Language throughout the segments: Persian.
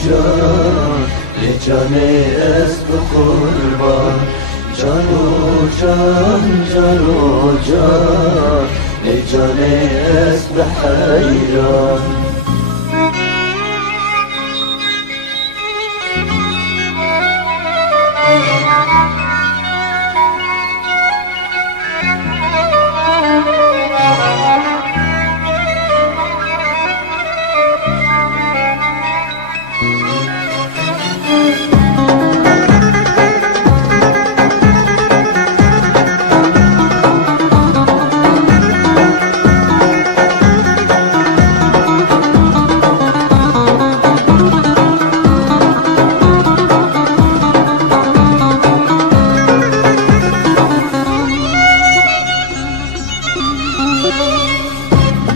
جان لجان است قربان جان لجان است حیران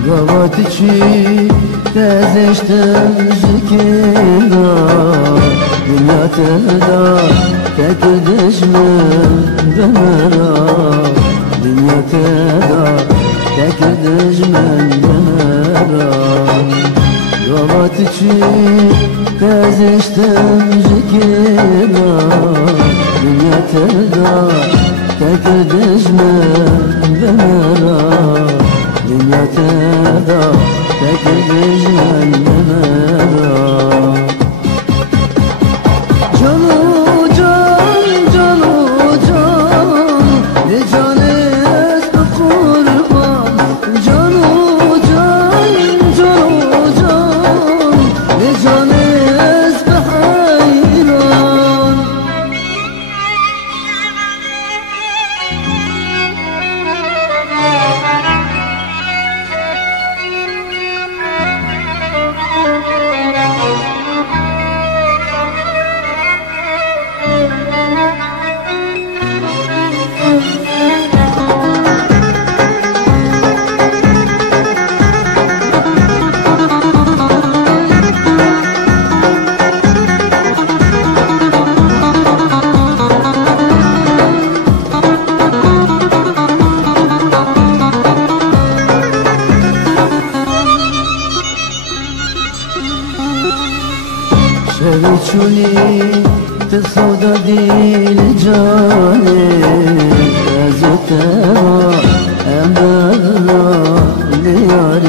Gavatici tezleştim zikirda Dünya teda tekir düşmün demera Dünya teda tekir düşmün demera Gavatici tezleştim zikirda Dünya teda tekir düşmün demera Dünya teda tekir düşmün demera Canu can ne can est kurban Canu can ne can est hayran شویچونی تصودا دیل جانی ازتها امدادنا لیار